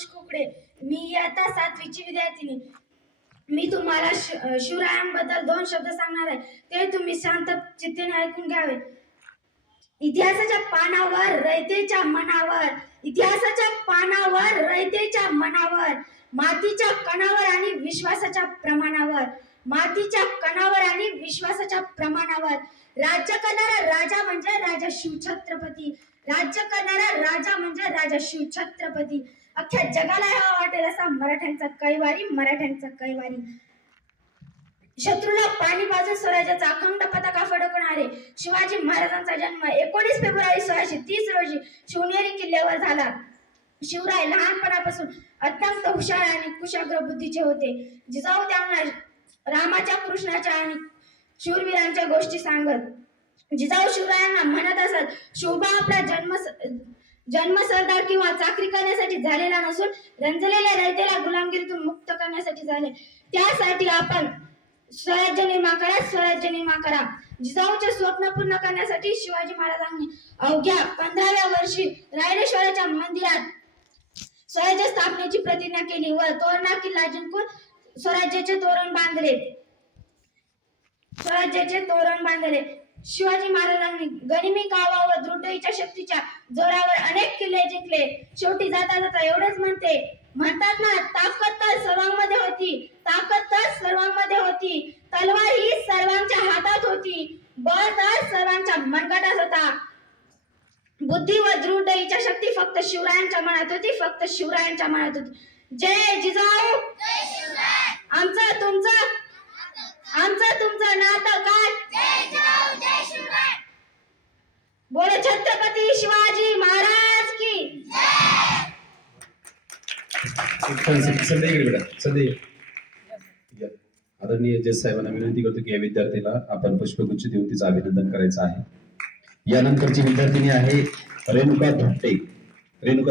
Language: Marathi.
अंकुश खोकडे मी इयत्ता सातवीची विद्यार्थिनी. मी तुम्हाला शिवरायांबद्दल दोन शब्द सांगणार आहे. ते तुम्ही शांत चित्तीने ऐकून घ्यावे. इतिहासाच्या पानावर रयतेच्या मनावर. इतिहासाच्या पानावर रयतेच्या मनावर. मातीच्या कणावर आणि विश्वासाच्या प्रमाणावर. मातीच्या कणावर आणि विश्वासाच्या प्रमाणावर. राज्य करणारा राजा म्हणजे राजा शिवछत्रपती. राज्य करणारा राजा म्हणजे राजा शिवछत्रपती. अख्ख्या जगाला हा वाटेल असा मराठ्यांचा कैवारी मराठ्यांचा कैवारी. शत्रूला पाणी पाजून स्वराज्याचा अखंड पताका फडकणारे शिवाजी महाराजांचा जन्म एकोणीस फेब्रुवारी सोळाशे तीस रोजी शिवनेरी किल्ल्यावर झाला. शिवराय लहानपणापासून अत्यंत हुशार आणि कुशाग्र बुद्धीचे होते. जिजाऊ त्यांना रामाच्या कृष्णाच्या आणि शूरवीरांच्या गोष्टी सांगत. जिजाऊ शिवरायांना म्हणत असत शोभा आपला जन्म जन्म सरदार किंवा चाकरी करण्यासाठी झालेला नसून रंजलेल्या रयतेला गुलामगिरीतून मुक्त करण्यासाठी झाले. त्यासाठी आपण स्वराज्य निर्माण करा स्वराज्य निर्माण करा. जिजाऊचे स्वप्न पूर्ण करण्यासाठी शिवाजी महाराजांनी अवघ्या पंधराव्या वर्षी रायरेश्वराच्या मंदिरात स्वराज्य स्थापनेची प्रतिज्ञा केली व तोरणा किल्ला जिंकून स्वराज्याचे तोरण बांधले. स्वराज्याचे तोरण बांधले. शिवाजी महाराजांनी गनिमी कावा व दृढीच्या शक्तीच्या जोरावर अनेक किल्ले जिंकले. शेवटी जाता जाता एवढंच म्हणते म्हणतात ना ताकद तर सर्वांमध्ये होती ताकद तर सर्वांमध्ये होती. तलवार ही सर्वांच्या हातात होती बळ तर सर्वांच्या मनगटात होता. बुद्धी व दृढ इच्छा शक्ती फक्त शिवरायांच्या मनात होती फक्त शिवरायांच्या मनात होती. जय जिजाऊ! आमचं सध्या इकडे बेटा सध्या ये. आदरणीय जज साहेबांना विनंती करतो की या विद्यार्थीला आपण पुष्पगुच्छ देऊन तिचं अभिनंदन करायचं आहे यानंतरची विद्यार्थिनी आहे रेणुका धोटे रेणुका